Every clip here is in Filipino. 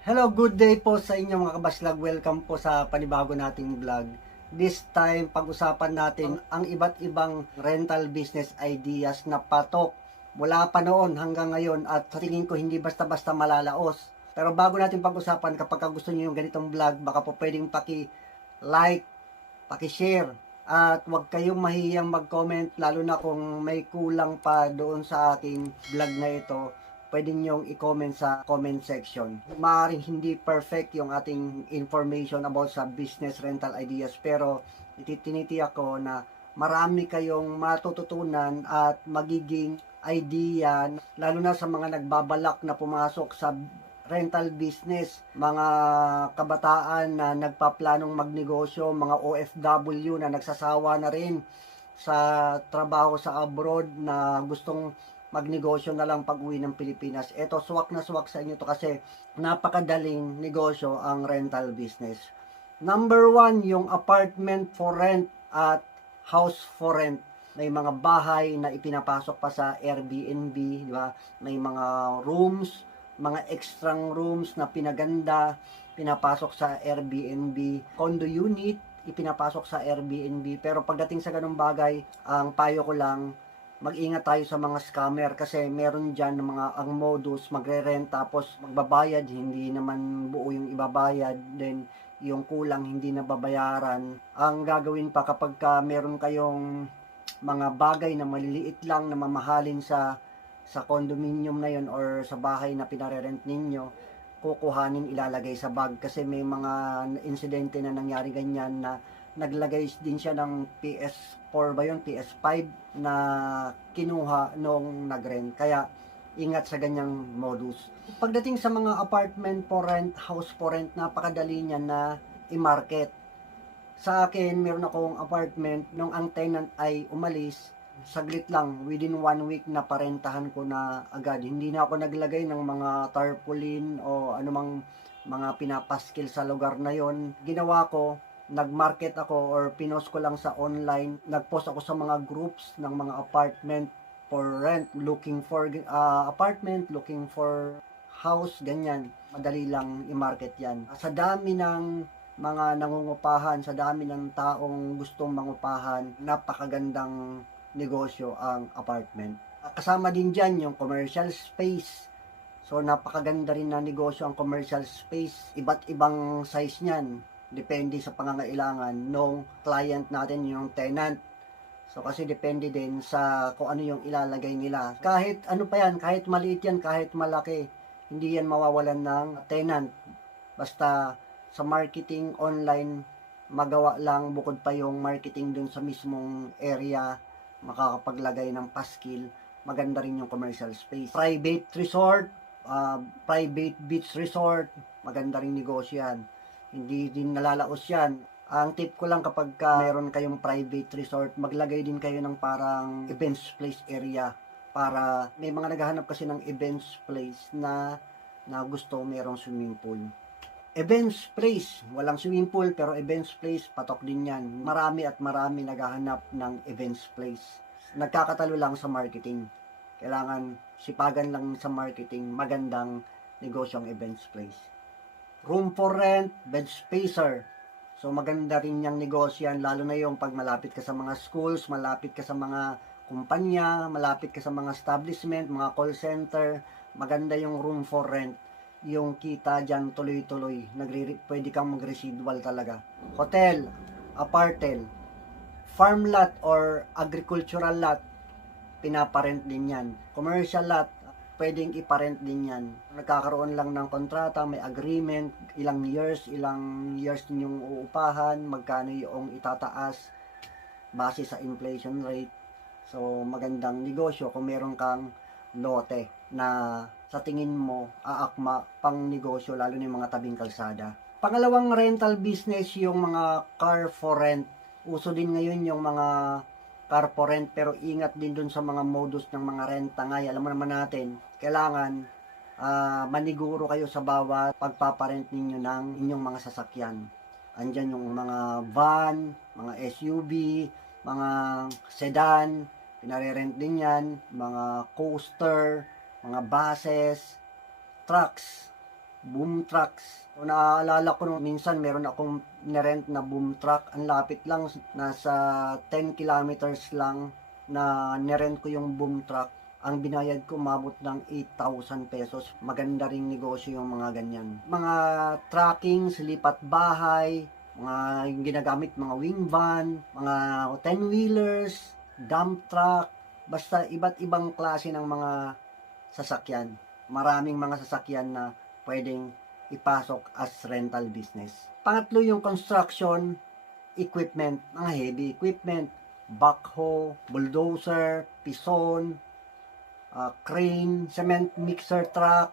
Hello, good day po sa inyo mga kabaslag. Welcome po sa panibago nating vlog. This time, pag-usapan natin ang iba't ibang rental business ideas na patok mula pa noon hanggang ngayon at sa tingin ko hindi basta-basta malalaos. Pero bago natin pag-usapan, kapag gusto niyo yung ganitong vlog, baka po pwedeng paki-like, paki-share, at huwag kayong mahiyang mag-comment, lalo na kung may kulang pa doon sa aking vlog na ito pwede niyong i-comment sa comment section. Maaaring hindi perfect yung ating information about sa business rental ideas pero ititinitiyak ko na marami kayong matututunan at magiging idea lalo na sa mga nagbabalak na pumasok sa rental business, mga kabataan na nagpaplanong magnegosyo, mga OFW na nagsasawa na rin sa trabaho sa abroad na gustong magnegosyo na lang pag uwi ng Pilipinas. Ito, swak na swak sa inyo to kasi napakadaling negosyo ang rental business. Number one, yung apartment for rent at house for rent. May mga bahay na ipinapasok pa sa Airbnb, di ba? May mga rooms, mga extra rooms na pinaganda, pinapasok sa Airbnb. Condo unit, ipinapasok sa Airbnb. Pero pagdating sa ganung bagay, ang payo ko lang, mag-ingat tayo sa mga scammer kasi meron dyan ng mga ang modus magre-rent tapos magbabayad hindi naman buo yung ibabayad then yung kulang hindi na babayaran ang gagawin pa kapag ka meron kayong mga bagay na maliliit lang na mamahalin sa sa condominium na yon or sa bahay na pinare-rent ninyo kukuhanin ilalagay sa bag. Kasi may mga insidente na nangyari ganyan na naglagay din siya ng PS4 ba yun, PS5 na kinuha nung nagrent. Kaya ingat sa ganyang modus. Pagdating sa mga apartment for rent, house for rent, napakadali niya na i-market. Sa akin, meron akong apartment nung ang tenant ay umalis, saglit lang, within one week na parentahan ko na agad. Hindi na ako naglagay ng mga tarpaulin o anumang mga pinapaskil sa lugar na yon. Ginawa ko, nag-market ako or pinost ko lang sa online. Nag-post ako sa mga groups ng mga apartment for rent, looking for uh, apartment, looking for house, ganyan. Madali lang i-market yan. Sa dami ng mga nangungupahan, sa dami ng taong gustong mangupahan, napakagandang negosyo ang apartment. Kasama din dyan yung commercial space. So, napakaganda rin na negosyo ang commercial space. Iba't ibang size niyan depende sa pangangailangan ng client natin, yung tenant. So kasi depende din sa kung ano yung ilalagay nila. Kahit ano pa yan, kahit maliit yan, kahit malaki, hindi yan mawawalan ng tenant. Basta sa marketing online, magawa lang bukod pa yung marketing dun sa mismong area, makakapaglagay ng paskil, maganda rin yung commercial space. Private resort, uh, private beach resort, maganda rin negosyo yan hindi din nalalaos yan. Ang tip ko lang kapag ka meron kayong private resort, maglagay din kayo ng parang events place area para may mga naghahanap kasi ng events place na na gusto merong swimming pool. Events place, walang swimming pool pero events place, patok din yan. Marami at marami naghahanap ng events place. Nagkakatalo lang sa marketing. Kailangan sipagan lang sa marketing, magandang negosyo ang events place room for rent, bed spacer. So maganda rin yung negosyo yan, lalo na yung pag malapit ka sa mga schools, malapit ka sa mga kumpanya, malapit ka sa mga establishment, mga call center, maganda yung room for rent. Yung kita dyan tuloy-tuloy, nagre pwede kang mag-residual talaga. Hotel, apartel, farm lot or agricultural lot, pinaparent din yan. Commercial lot, pwedeng iparent din yan. Nagkakaroon lang ng kontrata, may agreement, ilang years, ilang years ninyong uupahan, magkano yung itataas base sa inflation rate. So, magandang negosyo kung meron kang lote na sa tingin mo aakma pang negosyo lalo na yung mga tabing kalsada. Pangalawang rental business yung mga car for rent. Uso din ngayon yung mga for rent pero ingat din dun sa mga modus ng mga renta nga. Alam mo naman natin, kailangan uh, maniguro kayo sa bawat pagpaparent ninyo ng inyong mga sasakyan. Andyan yung mga van, mga SUV, mga sedan, pinare-rent din yan, mga coaster, mga buses, trucks. Boom trucks. So, naaalala ko nung minsan meron akong nirent na boom truck. Ang lapit lang, nasa 10 kilometers lang na nirent ko yung boom truck. Ang binayad ko mabot ng 8,000 pesos. Maganda ring negosyo yung mga ganyan. Mga tracking, silipat bahay, mga yung ginagamit, mga wing van, mga 10-wheelers, dump truck, basta iba't ibang klase ng mga sasakyan. Maraming mga sasakyan na pwedeng ipasok as rental business. Pangatlo yung construction equipment, mga heavy equipment, backhoe, bulldozer, pison, uh, crane, cement mixer truck.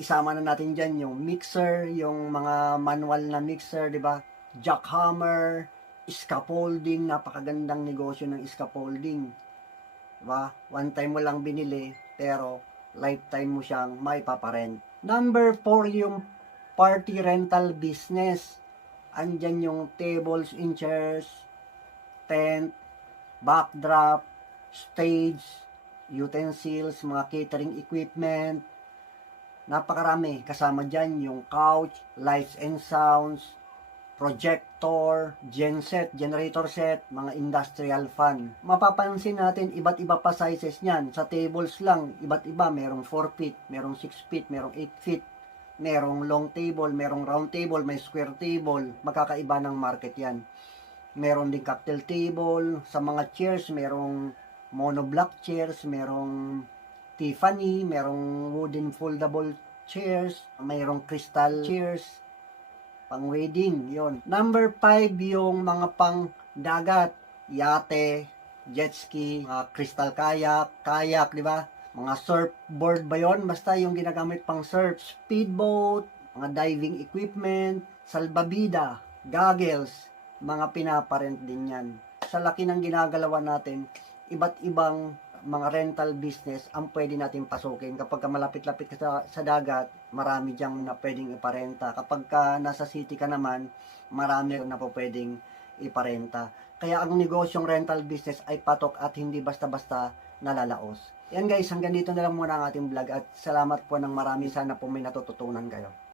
Isama na natin dyan yung mixer, yung mga manual na mixer, di ba? Jackhammer, scaffolding, napakagandang negosyo ng scaffolding. Diba? One time mo lang binili, pero lifetime mo siyang maipaparent. Number 4 yung party rental business. Andyan yung tables and chairs, tent, backdrop, stage, utensils, mga catering equipment. Napakarami. Kasama dyan yung couch, lights and sounds, projector, genset, generator set, mga industrial fan. Mapapansin natin iba't iba pa sizes niyan. Sa tables lang, iba't iba. Merong 4 feet, merong 6 feet, merong 8 feet, merong long table, merong round table, may square table. Magkakaiba ng market yan. Meron din cocktail table. Sa mga chairs, merong monoblock chairs, merong Tiffany, merong wooden foldable chairs, mayroong crystal chairs, pang wedding, yon. Number 5 yung mga pang dagat, yate, jet ski, mga crystal kayak, kayak, di ba? Mga surfboard ba yon? Basta yung ginagamit pang surf, speedboat, mga diving equipment, salbabida, goggles, mga pinaparent din yan. Sa laki ng ginagalawan natin, iba't ibang mga rental business ang pwede natin pasukin. Kapag ka malapit-lapit ka sa, sa dagat, marami diyang na pwedeng iparenta. Kapag ka nasa city ka naman, marami na po pwedeng iparenta. Kaya ang negosyong rental business ay patok at hindi basta-basta nalalaos. Yan guys, hanggang dito na lang muna ang ating vlog at salamat po ng marami. Sana po may natututunan kayo.